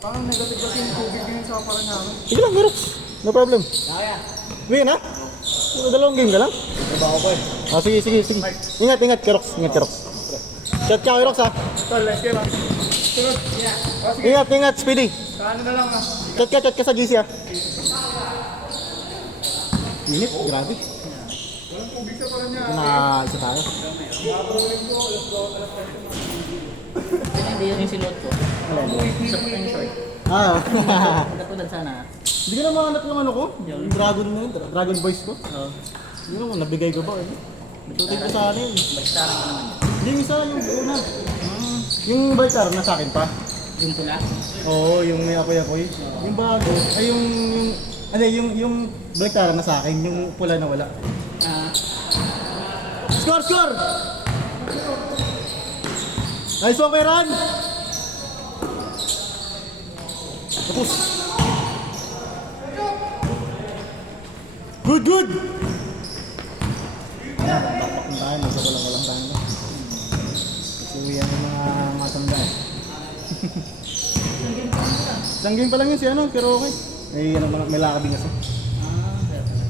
Parang negative kasi yung tubig din sa parang namin. Sige lang, Gerox. No problem. Kaya. Win ha? Dalawang game ka lang? Trabaho ko eh. Ah, sige, sige, sige. Ingat, ingat, Gerox. Ingat, Gerox. Shot ka, Gerox ha? Tol, let's get on. Sunod. Yeah. Oh, sige. Ingat, ingat, Speedy. Sa ano na lang ah. Chat ka sa GC ha? Init, grabe. Walang tubig sa parang niya. Ito na isa tayo. Hindi yun yung sinuot ko. Sa putang yung short. Ah, Katulad sana. hindi ko na mahanap yung ano ko. Yung Dragon mo yun, Dragon Boys ko. Oo. Hindi ko nabigay ko ba eh. Natutin ko sa ano yun. Bagsaran ko naman. Hindi, yung isa, yung una. Yung Baltar, nasa akin pa. Yung pula. Oo, yung may apoy-apoy. Yung bago, ay ano, yung Baltar nasa akin, yung pula na wala. Ah, Score, score! Nice one, Peran! Tapos. Good, good! Bakbak tayo, magkakulang-kulang tayo. Kasi uwihan yung mga matanda eh. Isang game pa lang yun si ano, pero okay. May lakabing kasi. kaya pala.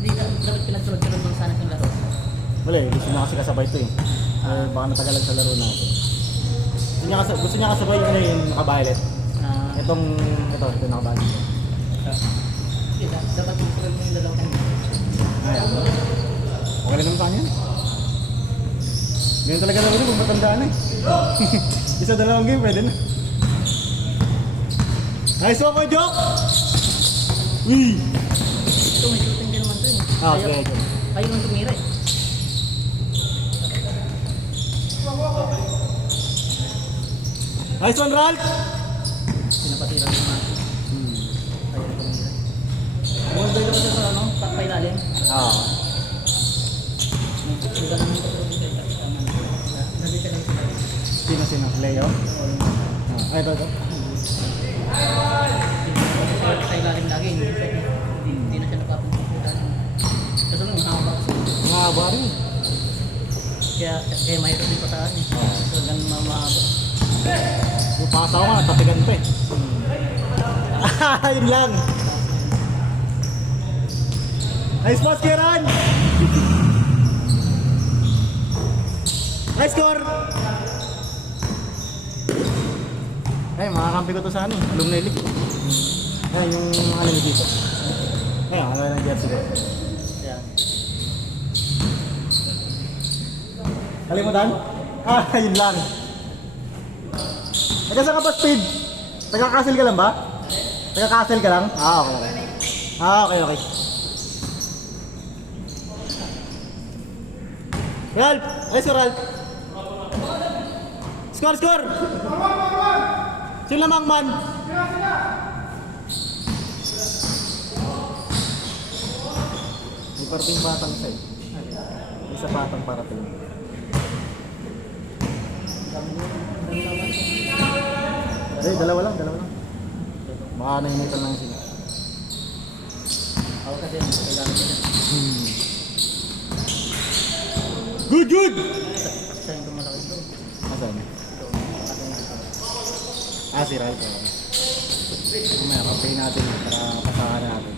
Hindi, dapat pinagsunod-sunod lang sana yung laro. Wala eh, gusto niya kasi kasabay ito eh. Baka natagalan sa laro natin. Gusto niya kasabay yung ano yung naka-violet. Ah, Ito naka-violet. hindi, dapat sunod mo yung dalawang kanina. Ayan. Okay lang naman sa kanya. Ganyan talaga naman ito kung matandaan eh. Isa dalawang game, pwede na. Nice one, Jok! Uy! Ito, may shooting din naman ito eh. Ah, okay. Ayaw nang tumira eh. Nice one, Ralph! Pinapatira ng mga. Ayaw nang tumira. Ball ka sa ano, pailalim. Ah. Yung ganun yung pagkakas ay kasama. Nandito lang sila. Sino? Leo? Ay, ito. Sa ilalim lagi, hindi na siya napapunta sa ilalim. Kaso lang, mahaba kasi. Mahaba rin. Kaya mahirap din pasahan eh. So, ganun mahaba. Yung pasaw nga, tatigan pa eh. Yun lang. Nice pass, Kieran! Nice score! Ay, makakampi ko to sa ano, alumni league. Ay, yung ano ni dito. Ay, ano ng jersey ko. Kaya, Kalimutan? Ah, yun lang. Nagkasa ka pa speed? Taga-castle ka lang ba? Taga-castle ka lang? Ah, okay. Ah, okay, okay. Ralph! Ay, si Ralph! Score, score! Sino lamang man? May parting batang sa'yo. May sa batang parating. Ay, dalawa lang. Baka naimutan lang sila. ako kasi, kailangan ko siya. Good, good! Siya yung tumalaki ito. Asan? Ito, Ah, si Ralph. Mamaya, kapay natin para pasahan natin.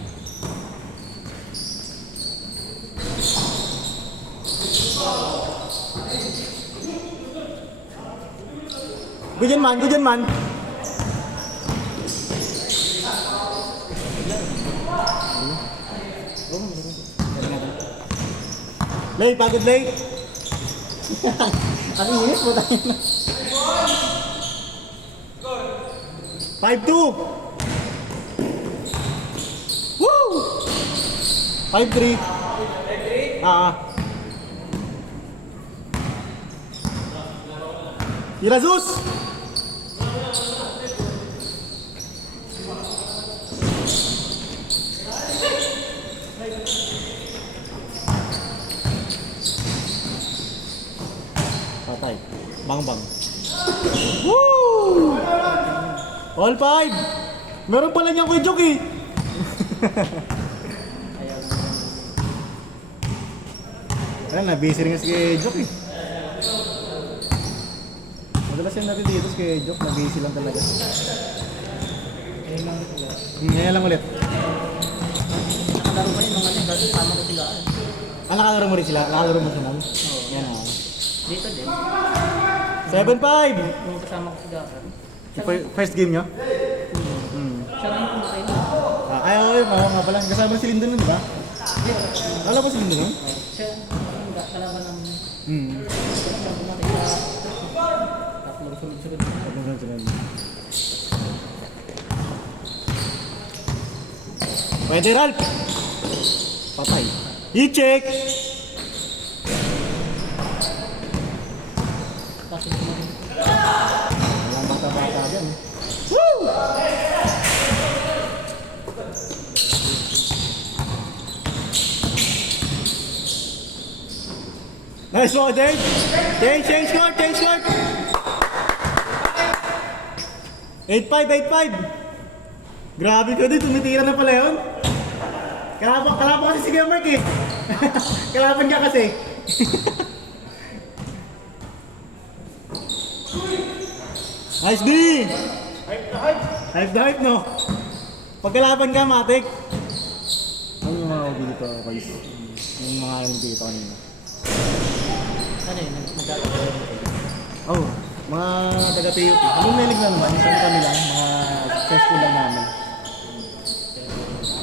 Good yan man, good yan man. Lay, pagod lay. Ang init mo tayo na. 5-2. Woo! 5-3. Irazus! Patay. Bang-bang. Woo! All 5! Meron pala niyang kuy joke eh. Ayan na, busy rin si Joke eh. Madalas yung natin dito kay Joke, nag-easy lang talaga. Ayun lang ito. Ngayon lang ulit. Nakalaro ko yun nung ano, dahil kasama ko sila. Ah, nakalaro mo rin sila? Nakalaro mo sila? Oo. Yan ah. Dito din. 7-5! Nung kasama ko sila. First game nyo? Siya na yung kumakain na. Ay, okay, mga nga pala. Kasama si Lindo nun, di ba? Wala ba si Lindo nun? Siya yung kalaban ng... Hmm. Siya kumatay sa... Tatlong sunod-sunod. Pwede, Ralph! Patay. I-check! Tapos sumunod. Walang bata-bata dyan. Woo! Nice one, Dave! Change court! 8-5! Grabe ko din, tumitira na pala yun. Kalaban kasi si Kuya Mark eh. Kalaban ka kasi. Nice D! Hype na hype, no? Pagkalaban ka, Matik. Ano yung mga dito, guys? Yung mga dito kanina. Ano yun? Nagkakaroon ko sila. Oh, mga taga-PUP. Anong melig na naman? Yung kami lang, mga successful lang namin.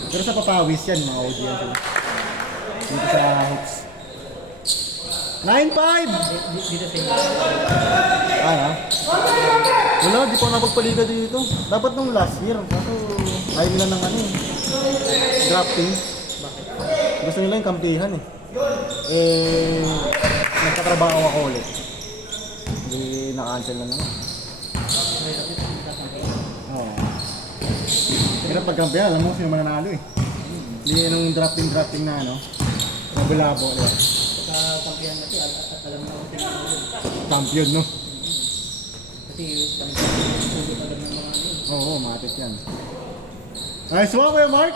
Pero sa papawis yan, mga OG yan sila. Dito sa hoops. 9-5! Dito sa inyo. Ano? Wala, di pa ako napagpaliga dito. Dapat nung last year, kaso ayaw nila ng ano eh. Drafting. Bakit? Gusto nila yung kampihan eh. Nagtatrabaho ako ulit. Hindi na-cancel na naman. Oo. Pero pagkampihan, alam mo sino mananalo eh. Hindi nung drafting na ano. Mabilabo, di ba? Sa kampiyan natin, alam mo natin yun. Champion, no? Kasi kami tuloy alam ng mga ano yun. Oo, matik yan. Nice one, Kuya Mark!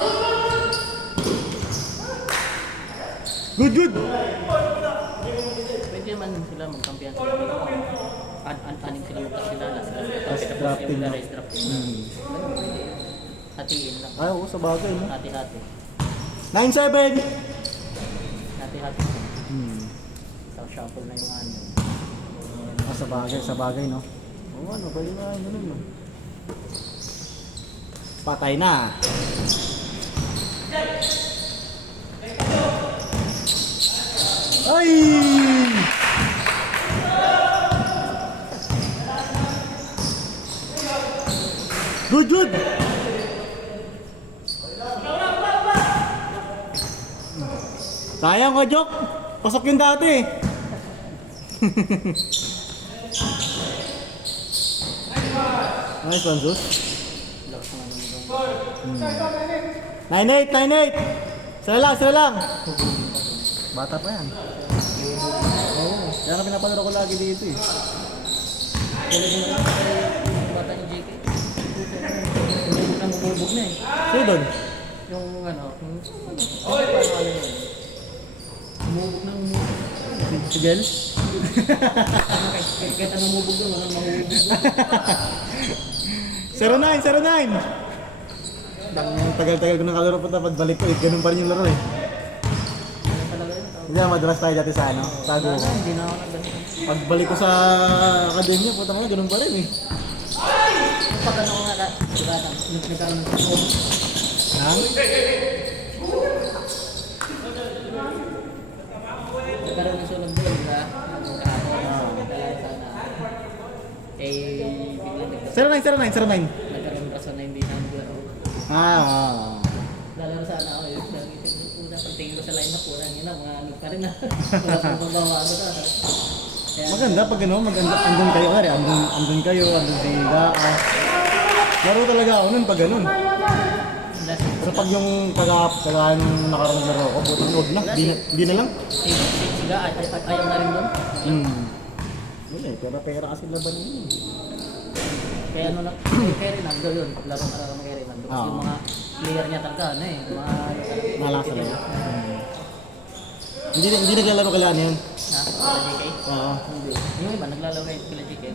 Good! Pwede naman sila magkampiyan sila. Aning sila yung sila. Tapos drafting, no? Rice drafting. Hatiin lang. Ay, oo, sa bagay, no? Hati-hati. 9-7! Hati-hati. So, shuffle na yung ano. Ah, sa bagay, no? Oo, ano, bali na, ano, no? Patay na! Ay! Good! Sayang ka, Jok! Pasok yung dati! Nice one, Zus. Lakas ng ano nung 9-8! Sila lang! Bata pa yan. Oo, kaya ka pinapalaro ko lagi dito eh. bata ni JK. Umubog na eh. Sino doon? Yung ano, paano ano yun? Umubog. Si Gel? Kahit anong umubog doon, walang mahubog doon. 09! Ang tagal-tagal ko ng kalaro pa tapos balik ko eh. Ganun pa rin yung laro eh. Ano talaga yun? Hindi na, madalas tayo dati sa ano, tago ko. Hindi na ako nagganito. Pagbalik ko sa akademya, puta nga, ganun pa rin eh. Pag ano ko nga, nagkaroon ng umubog. Nang? Nagkaroon ng sunog doon, diba? Kahapon. Kaya sana. Bigla 09! nagkaroon ng rason na hindi na naglaro. Lalaro sana ako yun. Una, pagtingin ko sa line-up, kurang yun na, mga ano pa rin na. Wala pang pagbawa ano ka. Maganda pag ano, andun kayo, andun kayo, andun si Daa. Laro talaga ako nun pag ganun. Pero pag yung taga nung nakarang laro ko, butang huwag na, di na lang. Siga, ayaw na rin doon. Wala eh, pera kasi laban yun. Kaya ano lang, kaya rin nagdo yun. Paglaro ka lang kaya rin nagdo. Kasi yung mga player niya talaga, ano eh. Mga Malasa lang. Hindi naglalaro ka lang yun. Na, kila JK. Oo. Hindi. Yung iba, naglalaro kayo kila JK.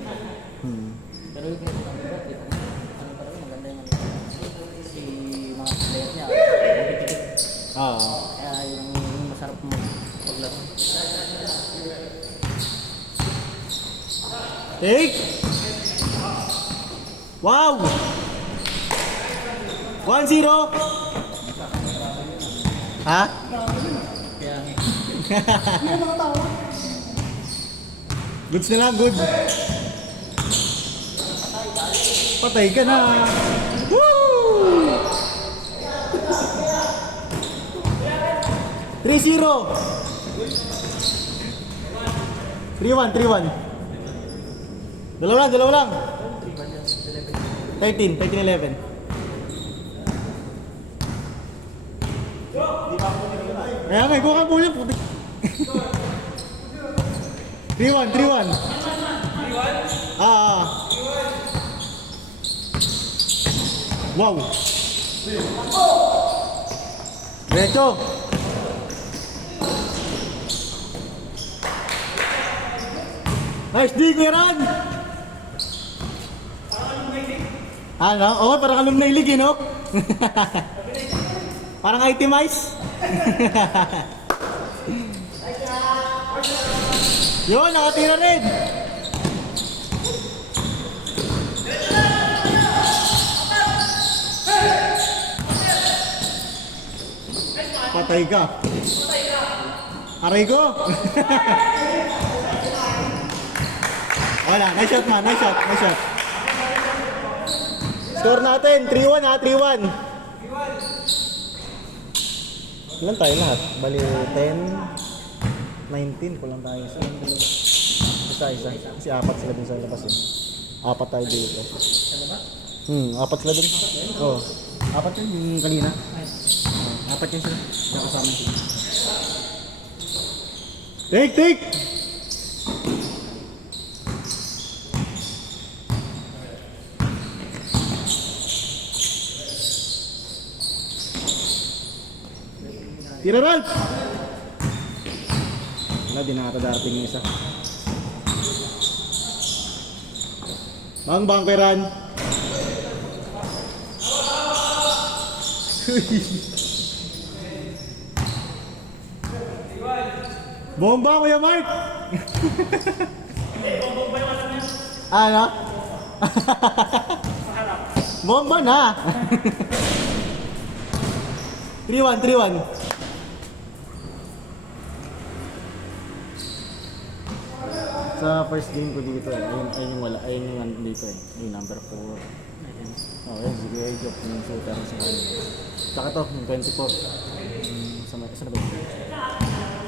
Hmm. Pero yung kaya ang iba, ano pa rin, maganda yung si mga player niya. Competitive. Oo. Kaya yung masarap paglaro. Take! Wow! 1-0! Ha? Kaya Goods na lang, good. Patay ka na. Woo! 3-0. 3-1. Dalawa lang. 13-11. Kaya may kuha po yun. 3-1. Wow. Derecho. Nice dig, Meran. Ano? Oo, parang alumni league, no? Parang itemize. Yun, nakatira rin. Patay ka. Aray ko. Wala, nice shot man, nice shot. Score natin, 3-1 ha, 3-1. Ilan tayo lahat? Bali 10, 19, kulang tayo isa. Isa. Kasi apat sila dun sa labas eh. Apat tayo dito. Apat sila dun. Oo. Apat yun yung kanina. Apat yun sila. Nakasama sila. Take! Tira, Ralph! Wala, di na ata darating yung isa. Bang, kay Ran. Bomba, Kuya Mark! Ano? Bomba na! 3-1. Sa first game ko dito ayun yung wala, ayun yung dito yung number 4. Oh, yun, sige, joke yung shooter sa kanya. Saka to, yung 24. Sa na ba yun?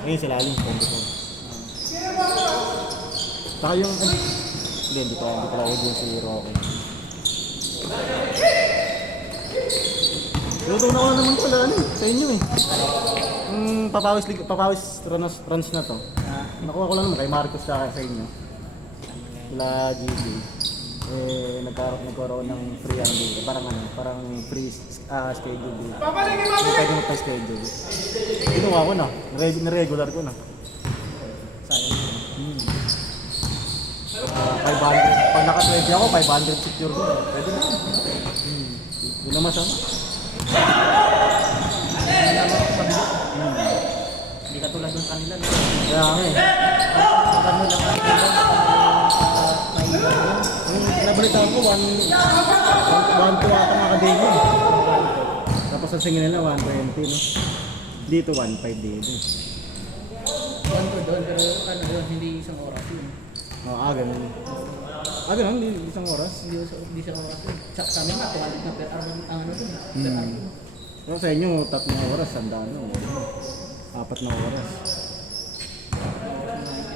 Ayun sila aling 24. Saka yung, hindi pala audio si Rocky. Luto na ko na naman pala, sa inyo eh. Papawis runs na to. Nakuha ko lang naman kay Marcos sa inyo. Sila GB. Nagkaroon ng free dito. Parang free schedule dito. Pwede mo pa-schedule. Ginawa ko na. Na-regular ko na. sayang. 500. Pag naka-20 ako, 500 secure ko. Pwede na. Hindi na masama. Hindi ka tulad ng kanila. No? Kaya nga eh. Ano lang ang Nabalitaan ko, 1-2 ata mga kademo. Tapos ang singin nila, 120, no? Dito, 1.5 dito. One to doon, pero ano yun, hindi isang oras yun. Ganun. Ganun, hindi isang oras. Hindi isang oras yun. Sa amin nga, 200 na per hour ang ano dun. Per hour. Pero sa inyo, 3 oras, sandaan, no? 4 na oras.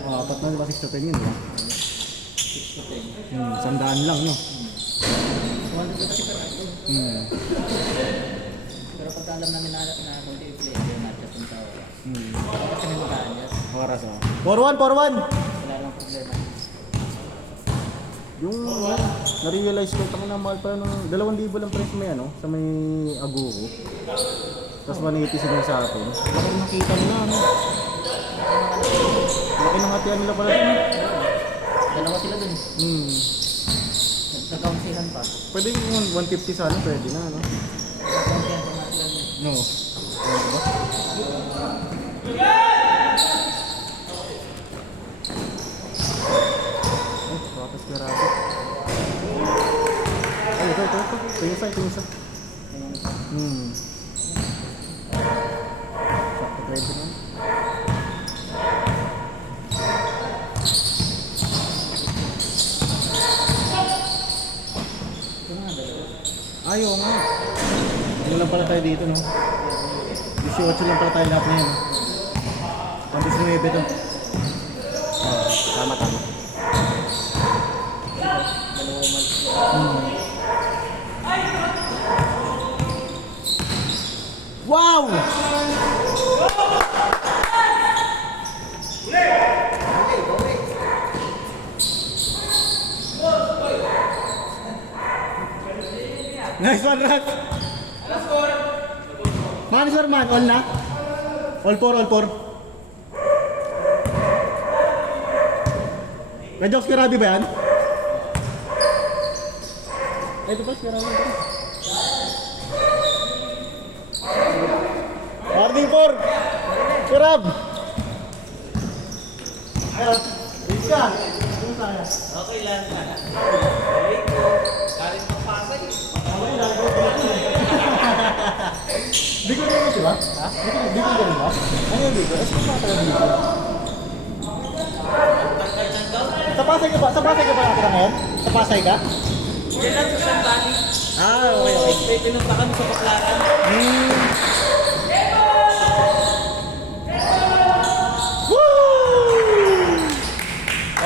4 na, diba 6 to 10 yun, diba? 6 to 10. Sandaan lang, no? 200 kasi per hour. Pero pagka alam namin na multi-player, matchup yung sa oras. Kasi may mag-a-adjust. Oras, 4-1! Wala lang problema. Yung na-realize ko, tako na mahal pala ng 2,000 lang presyo may ano, sa may Aguho. Tapos 180 sila sa atin. Parang nakita mo na, ano? Laki ng hatian nila pala dun. Dalawa sila dun. Hmm. Nagkakaunsihan pa. Pwede yung 150 sana, pwede na, no? Nagkakaunsihan pa nga sila dun. No. Ano ba? Ay, papas karado. Ay, ito. Ito yung isa. Hmm. Sakto trade naman. Ito nga, dalawa. Ayaw nga. Ano lang pala tayo dito, no? 18 lang pala tayo lahat na yun. Pambis ng ebe to. Tama. Dalawa man. Wow! Nice one, Rat! Man, sir, man. All na? All four. May jokes kay Rabi ba yan? Ito ba, si Rabi ba? Warning 4! Si Rab! Ayun, reach ka! Kumusta kaya? Okay lang. Galing ko. Galing pang Pasay. Di ko rin ito ba? Ha? Di ko rin ba? Ano yung dito? Ano yung pala dito? Sa Pasay ka ba? Sa Pasay ka ba nakatira ngayon? Sa Pasay ka? Yan lang sa San Valley. Ah, okay. May pinunta kami sa Baclaran.